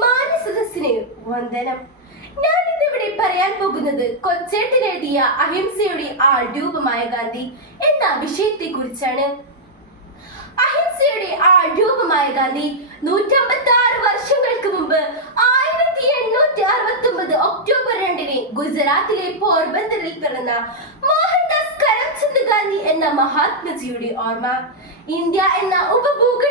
മാനസദസ്സിന് വന്ദനം. ഞാൻ ഇന്നിവിടെ പറയാൻ പോകുന്നത് കൊച്ചേട്ടൻ എഴുതിയ അഹിംസയുടെ രൂപമായ ഗാന്ധി എന്ന വിഷയത്തെ കുറിച്ചാണ് അഹിംസയുടെ ആ രൂപമായ ഗാന്ധി നൂറ്റമ്പത്തി ആറ് വർഷങ്ങൾക്ക് മുമ്പ് ആയിരത്തി എണ്ണൂറ്റി അറുപത്തി ഒമ്പത് ഒക്ടോബർ രണ്ടിന് ഗുജറാത്തിലെ പോർബന്ദറിൽ പിറന്ന മോഹൻദാസ് കരംചന്ദ് ഗാന്ധി എന്ന മഹാത്മജിയുടെ ഓർമ്മ. ഇന്ത്യ എന്ന ഉപഭൂഖണ്ഡത്തെ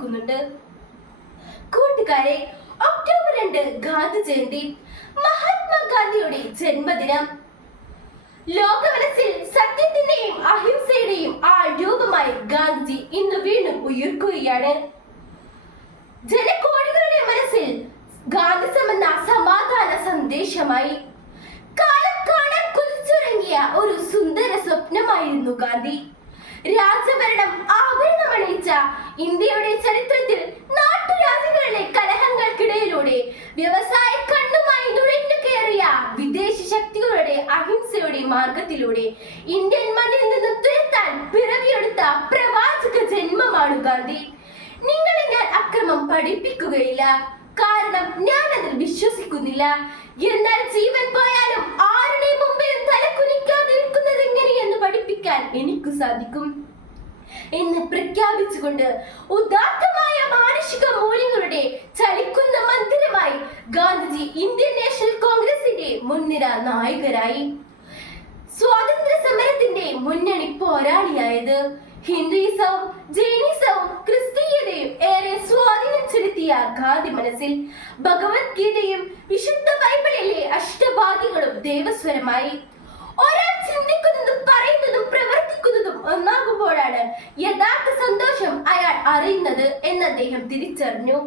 ത്രസിപ്പിക്കുന്നുണ്ട് കൂട്ടുകാരെ ഒക്ടോബർ രണ്ട് ഗാന്ധി ജയന്തി മഹാത്മാഗാന്ധിയുടെ ജന്മദിനം. ലോകമനസ്സിൽ സത്യത്തിന്റെയും അഹിംസയുടെയും ആ രൂപമായി ഗാന്ധി ഇന്ന് വീണ്ടും ഉയർക്കുകയാണ്. ജനകോടികളുടെ മനസ്സിൽ ഗാന്ധി എന്ന സമാധാന സന്ദേശമായി കാലം കാണാൻ കുതിച്ചുറങ്ങിയ ഒരു സുന്ദര സ്വപ്നമായിരുന്നു ഗാന്ധി. ഇന്ത്യയുടെ ചരിത്രത്തിൽ നാട്ടുരാജ്യങ്ങളിലെ കലഹങ്ങൾക്കിടയിലൂടെ വ്യവസായ കണ്ണുമായി നുഴഞ്ഞു കയറിയ വിദേശ ശക്തികളുടെ അഹിംസയുടെ മാർഗത്തിലൂടെ ഇന്ത്യൻ മണ്ണിൽ നിന്ന് തുരത്താൻ പിറവിയെടുത്ത പ്രവാചക ജന്മമാണ് ഗാന്ധി. നിങ്ങളെ ഞാൻ അക്രമം പഠിപ്പിക്കുകയില്ല. കാരണം ഞാൻ അതിൽ വിശ്വസിക്കുന്നില്ല. എന്നാൽ ജീവൻ പോയാലും ആരുടെ മുമ്പിലും തലകുനിക്കാതിരിക്കുന്നത് എങ്ങനെയെന്ന് പഠിപ്പിക്കാൻ എനിക്ക് സാധിക്കും. എന്ന് പ്രഖ്യാപിച്ചുകൊണ്ട് ഉദാത്തമായ മാനുഷിക മൂല്യങ്ങളുടെ ചലിക്കുന്ന മന്ദിരമായി ഗാന്ധിജി ഇന്ത്യൻ നാഷണൽ കോൺഗ്രസിന്റെ മുൻനിര നായകരായി. സ്വാതന്ത്ര്യ സമരത്തിന്റെ മുന്നണി പോരാളിയായത് ഹിന്ദുയിസവും ജൈനിസവും ക്രിസ്തീയതയും ഏറെ സ്വാധീനം ചെലുത്തിയ ഗാന്ധി മനസ്സിൽ ഭഗവത്ഗീതയും വിശുദ്ധ ബൈബിളിലെ അഷ്ടഭാഗ്യങ്ങളും ദേവസ്വരമായി. ഒന്നാകുമ്പോഴാണ് യഥാർത്ഥ സന്തോഷം അയാൾ അറിയുന്നത് എന്ന് അദ്ദേഹം തിരിച്ചറിഞ്ഞു.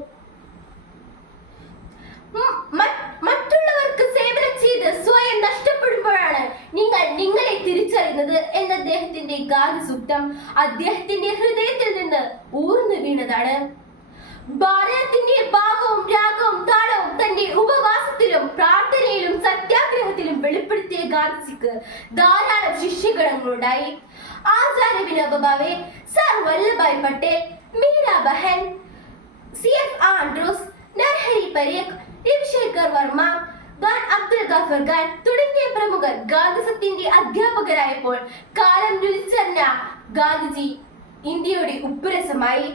മറ്റുള്ളവർക്ക് സേവനം ചെയ്ത് സ്വയം നഷ്ടപ്പെടുമ്പോഴാണ് നിങ്ങൾ നിങ്ങളെ തിരിച്ചറിയുന്നത് എന്ന അദ്ദേഹത്തിന്റെ ഗാന്ധി സൂക്തം അദ്ദേഹത്തിന്റെ ഹൃദയത്തിൽ നിന്ന് ഊർന്നു വീണതാണ്. ഭാരതത്തിന്റെ ഭാവവും രാഗവും താളവും തന്റെ ഉപവാസത്തിലും പ്രാർത്ഥനയിലും സത്യാഗ്രഹത്തിലും വെളിപ്പെടുത്തിയ ഗാന്ധിജിക്ക് ധാരാളം ശിഷ്യഗണങ്ങളുണ്ടായി. Acharya Vinoba Bhave sir Vallabhbhai Patel Meera Behn C F Andrews Narhari Parikh Ravishekhar Varma Khan Abdul Ghaffar Khan തുടങ്ങിയ പ്രമുഖർ ഗാന്ധിസത്തിന്റെ അധ്യാപകരായപ്പോൾ കാലം രുചിച്ചറിഞ്ഞ ഗാന്ധിജി ഇന്ത്യയുടെ ഉപ്പുരസമായി.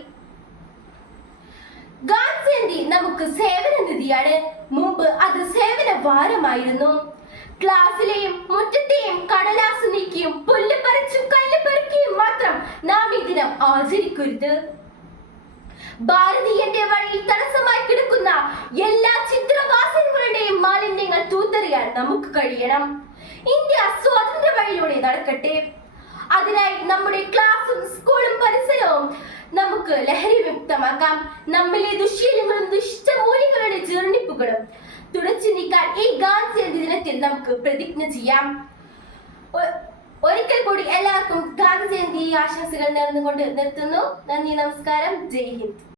ഗാന്ധി നമുക്ക് സേവന നിധിയാണ് മുമ്പ് അത് സേവന വാരമായിരുന്നു ക്ലാസ്സിലെയും മുറ്റത്തെയും കടലാസ് നീക്കിയും പുല്ല് പറിച്ചും കല്ല് പെറുക്കിയും മാത്രം നാം ഈ ദിനം ആചരിക്കരുത്. ഭാരതീയന്റെ വഴിയിൽ തടസ്സമായി കിടക്കുന്ന എല്ലാ ചിത്രവാസനകളുടെയും മാലിന്യങ്ങൾ തൂത്തെറിയാൻ നമുക്ക് കഴിയണം. ഇന്ത്യ സ്വാതന്ത്ര്യ വഴിയിലൂടെ നടക്കട്ടെ. അതിനായി നമ്മുടെ ക്ലാസും സ്കൂളും പരിസരവും നമുക്ക് ലഹരി വിമുക്തമാക്കാം നമ്മിലെ ദുശീലങ്ങളും ദുഷ്ടമൂല്യങ്ങളുടെ ജീർണിപ്പുകളും നീക്കാൻ ഈ ഗാന്ധി ജയന്തി ദിനത്തിൽ നമുക്ക് പ്രതിജ്ഞ ചെയ്യാം. ഒരിക്കൽ കൂടി എല്ലാവർക്കും ഗാന്ധി ജയന്തി ആശംസകൾ നേർന്നുകൊണ്ട് നിർത്തുന്നു. നന്ദി നമസ്കാരം. ജയ് ഹിന്ദ്.